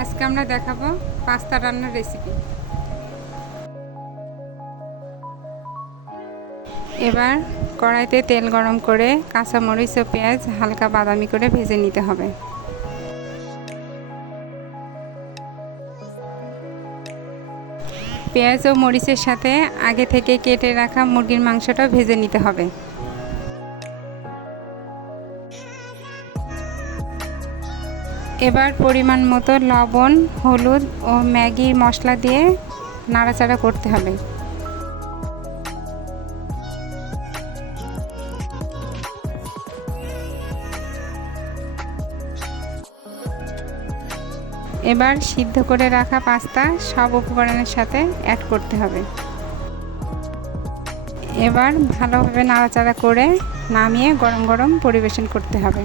আজকে আমরা দেখাবো পাস্তা রান্নার রেসিপি। এবার কড়াইতে তেল গরম করে কাঁচামরিচ ও পেঁয়াজ হালকা বাদামি করে ভেজে নিতে হবে। পেঁয়াজ ও মরিচের সাথে আগে থেকে কেটে রাখা মুরগির মাংসটাও ভেজে নিতে হবে। এবার পরিমাণ মতো লবণ, হলুদ ও ম্যাগি মশলা দিয়ে নাড়াচাড়া করতে হবে। এবার সিদ্ধ করে রাখা পাস্তা সব উপকরণের সাথে অ্যাড করতে হবে। এবার ভালোভাবে নাড়াচাড়া করে নামিয়ে গরম গরম পরিবেশন করতে হবে।